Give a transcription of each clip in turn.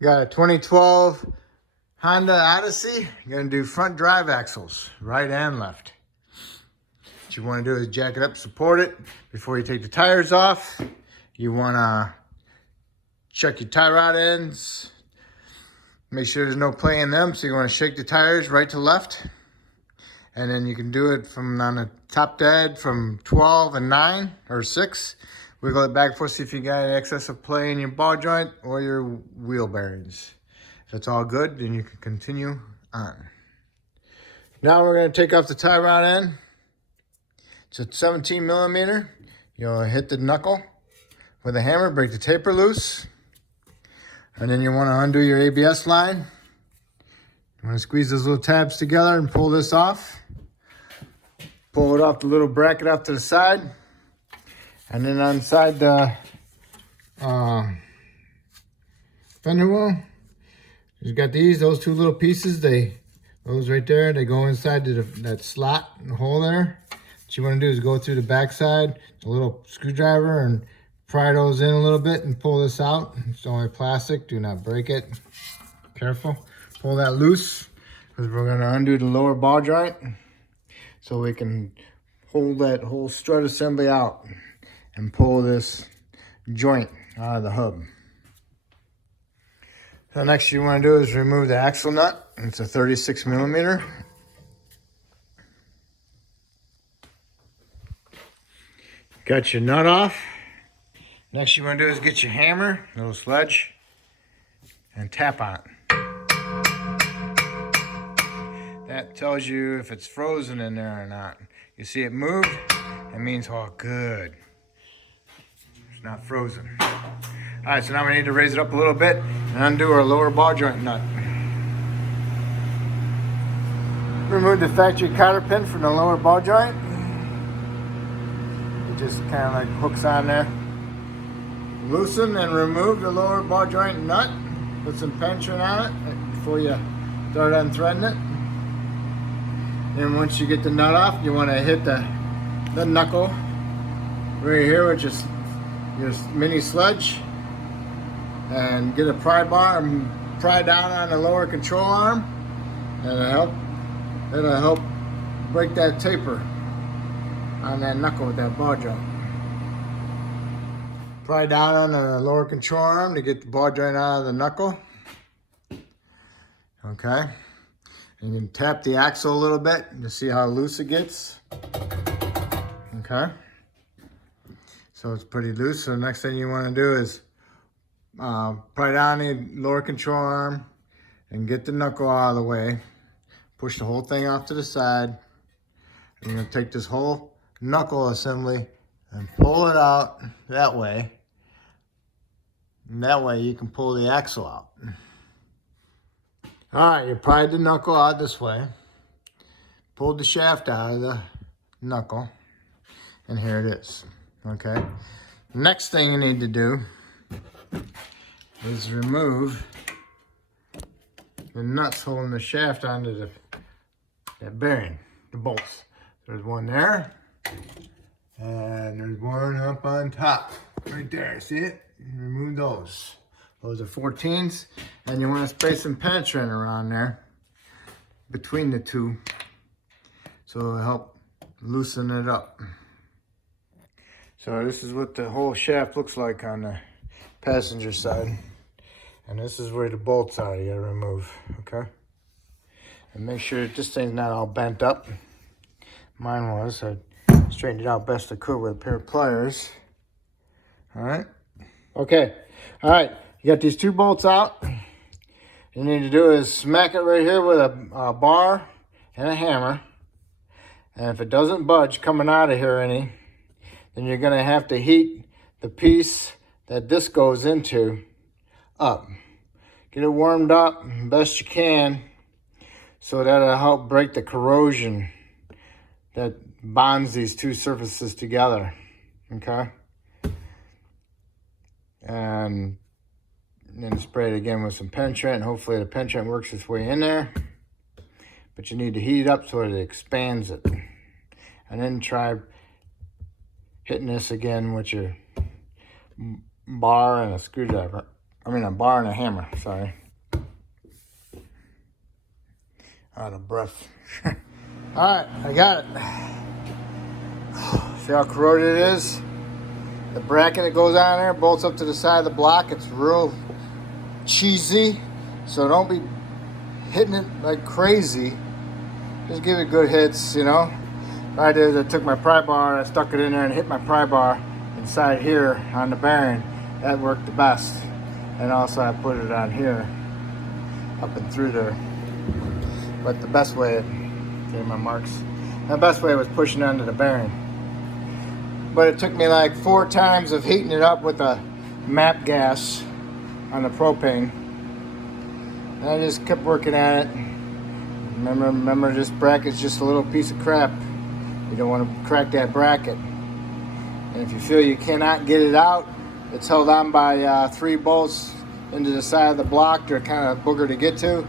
You got a 2012 Honda Odyssey. You're gonna do front drive axles, right and left. What you wanna do is jack it up, support it. Before you take the tires off, you wanna check your tie rod ends. Make sure there's no play in them. So you wanna shake the tires right to left. And then you can do it from on the top dead from 12 and 9 or 6. Wiggle it back and forth, see if you got any excess of play in your ball joint or your wheel bearings. If it's all good, then you can continue on. Now we're going to take off the tie rod end. It's a 17 millimeter. You'll hit the knuckle with a hammer, break the taper loose. And then you want to undo your ABS line. You want to squeeze those little tabs together and pull this off. Pull it off the little bracket off to the side. And then inside the fender well, you've got those two little pieces. Those right there, they go inside to that slot and hole there. What you want to do is go through the back side, a little screwdriver, and pry those in a little bit and pull this out. It's only plastic, do not break it. Careful, pull that loose because we're going to undo the lower ball joint so we can hold that whole strut assembly out and pull this joint out of the hub. So next you want to do is remove the axle nut. It's a 36 millimeter. Got your nut off. Next you want to do is get your hammer, a little sledge, and tap on it. That tells you if it's frozen in there or not. You see it move, it means, oh, good. It's not frozen. All right, so now we need to raise it up a little bit and undo our lower ball joint nut. Remove the factory cotter pin from the lower ball joint. It just kind of like hooks on there. Loosen and remove the lower ball joint nut. Put some pension on it before you start unthreading it. And once you get the nut off, you want to hit the knuckle right here with just your mini sledge and get a pry bar and pry down on the lower control arm, and it'll help break that taper on that knuckle with that ball joint. Pry down on the lower control arm to get the ball joint out of the knuckle. Okay. And you can tap the axle a little bit to see how loose it gets. Okay. So it's pretty loose. So the next thing you want to do is pry down the lower control arm and get the knuckle out of the way. Push the whole thing off to the side. And you're going to take this whole knuckle assembly and pull it out that way. And that way you can pull the axle out. All right, you pried the knuckle out this way. Pulled the shaft out of the knuckle. And here it is. Okay. Next thing you need to do is remove the nuts holding the shaft onto that bearing, the bolts. There's one there, and there's one up on top, right there. See it? Remove those. Those are 14s, and you want to spray some penetrant around there between the two, so it'll help loosen it up. So this is what the whole shaft looks like on the passenger side. And this is where the bolts are you gotta remove, okay? And make sure that this thing's not all bent up. Mine was. I straightened it out best I could with a pair of pliers. All right? Okay, all right. You got these two bolts out. You need to do is smack it right here with a bar and a hammer. And if it doesn't budge coming out of here any, then you're going to have to heat the piece that this goes into up. Get it warmed up best you can so that'll help break the corrosion that bonds these two surfaces together. Okay? And then spray it again with some penetrant. Hopefully the penetrant works its way in there. But you need to heat it up so that it expands it. And then try hitting this again with your bar and a screwdriver. I mean a bar and a hammer, sorry. Out of breath. Alright, I got it. See how corroded it is? The bracket that goes on there bolts up to the side of the block. It's real cheesy, so don't be hitting it like crazy. Just give it good hits, you know. What I did is I took my pry bar and I stuck it in there and hit my pry bar inside here on the bearing. That worked the best. And also I put it on here, up and through there. But the best way, okay, my marks. The best way was pushing under the bearing. But it took me like 4 times of heating it up with a MAP gas on the propane. And I just kept working at it. Remember this bracket's just a little piece of crap. You don't want to crack that bracket. And if you feel you cannot get it out, it's held on by 3 bolts into the side of the block. They're kind of booger to get to.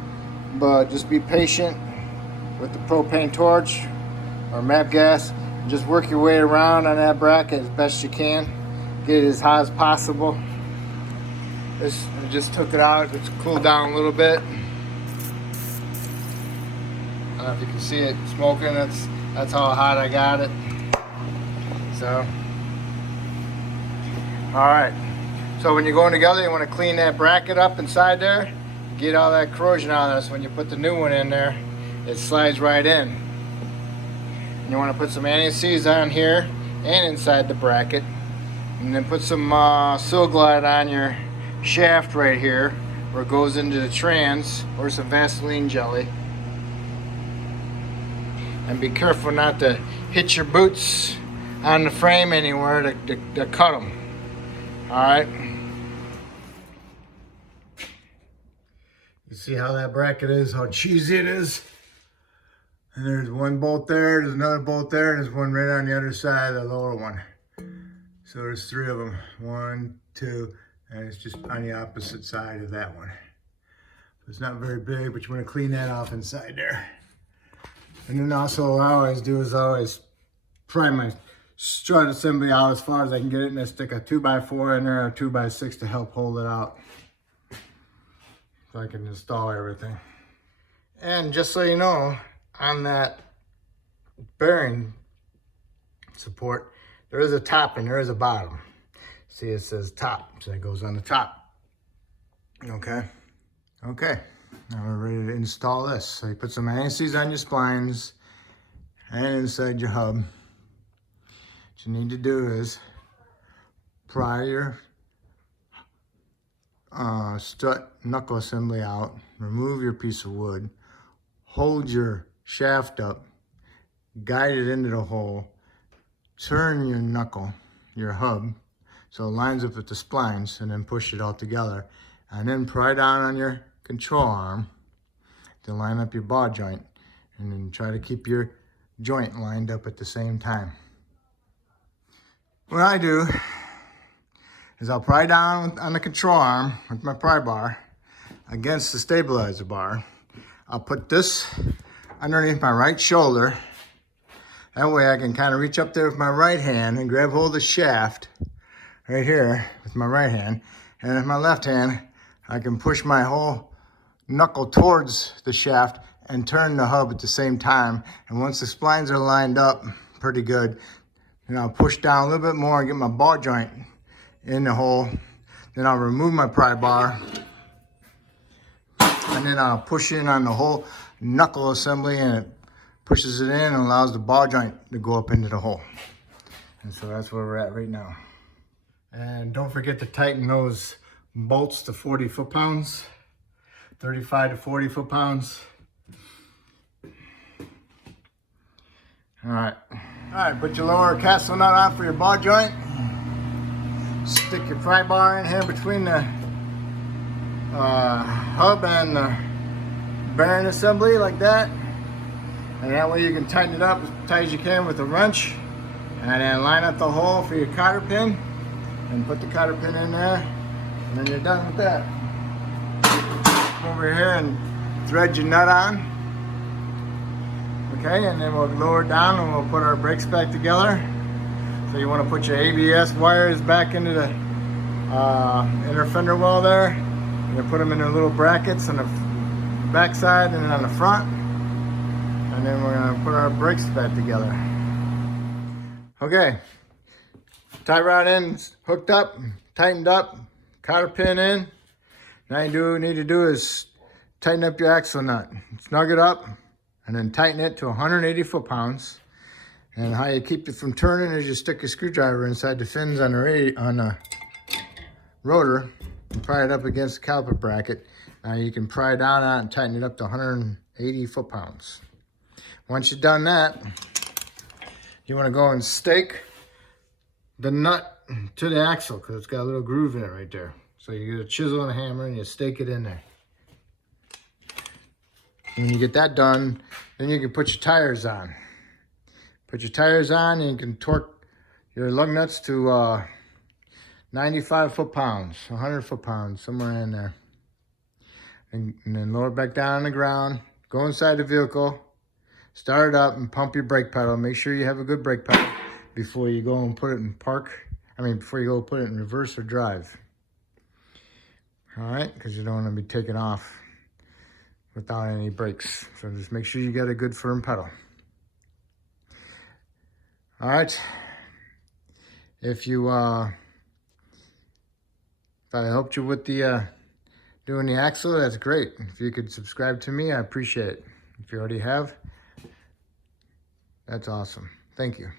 But just be patient with the propane torch or MAP gas. Just work your way around on that bracket as best you can. Get it as hot as possible. I just took it out. It's cooled down a little bit. I don't know if you can see it smoking. That's how hot I got it. So, all right. So when you're going together, you want to clean that bracket up inside there. Get all that corrosion out of there. So when you put the new one in there, it slides right in. You want to put some anti-seize on here and inside the bracket, and then put some Seal Glide on your shaft right here where it goes into the trans, or some Vaseline jelly. And be careful not to hit your boots on the frame anywhere to cut them. Alright. You see how that bracket is, how cheesy it is? And there's one bolt there, there's another bolt there, and there's one right on the other side of the lower one. So there's 3 of them. 1, 2, and it's just on the opposite side of that one. So it's not very big, but you want to clean that off inside there. And then also what I always do is I always pry my strut assembly out as far as I can get it, and I stick a 2x4 in there or 2x6 to help hold it out. So I can install everything. And just so you know, on that bearing support, there is a top and there is a bottom. See, it says top, so it goes on the top. Okay. Now we're ready to install this. So you put some anti-seize on your splines and inside your hub. What you need to do is pry your strut knuckle assembly out, remove your piece of wood, hold your shaft up, guide it into the hole, turn your knuckle, your hub, so it lines up with the splines, and then push it all together. And then pry down on your control arm to line up your ball joint, and then try to keep your joint lined up at the same time. What I do is I'll pry down on the control arm with my pry bar against the stabilizer bar. I'll put this underneath my right shoulder. That way I can kind of reach up there with my right hand and grab hold of the shaft right here with my right hand. And with my left hand, I can push my whole knuckle towards the shaft and turn the hub at the same time. And once the splines are lined up pretty good, then I'll push down a little bit more and get my ball joint in the hole. Then I'll remove my pry bar, and then I'll push in on the whole knuckle assembly, and it pushes it in and allows the ball joint to go up into the hole. And so that's where we're at right now. And don't forget to tighten those bolts to 40 foot-pounds, 35 to 40 foot-pounds. All right, put your lower castle nut on for your ball joint. Stick your pry bar in here between the hub and the bearing assembly like that. And that way you can tighten it up as tight as you can with a wrench. And then line up the hole for your cotter pin. And put the cotter pin in there. And then you're done with that. Come over here and thread your nut on. Okay, and then we'll lower it down and we'll put our brakes back together. So you want to put your ABS wires back into the inner fender well there. You're gonna put them in their little brackets on the back side and then on the front. And then we're gonna put our brakes back together. Okay, tie rod ends hooked up, tightened up, cotter pin in. Now you need to do is tighten up your axle nut. Snug it up and then tighten it to 180 foot-pounds. And how you keep it from turning is you stick a screwdriver inside the fins on the rotor and pry it up against the caliper bracket. Now you can pry down on it and tighten it up to 180 foot-pounds. Once you've done that, you want to go and stake the nut to the axle because it's got a little groove in it right there. So you get a chisel and a hammer and you stake it in there. When you get that done, then you can put your tires on. Put your tires on and you can torque your lug nuts to 95 foot-pounds, 100 foot-pounds, somewhere in there. And then lower it back down on the ground, go inside the vehicle, start it up and pump your brake pedal. Make sure you have a good brake pedal before you go and put it in before you go put it in reverse or drive. All right, because you don't want to be taking off without any brakes. So just make sure you got a good firm pedal. All right. If I helped you with the doing the axle, that's great. If you could subscribe to me, I appreciate it. If you already have, that's awesome. Thank you.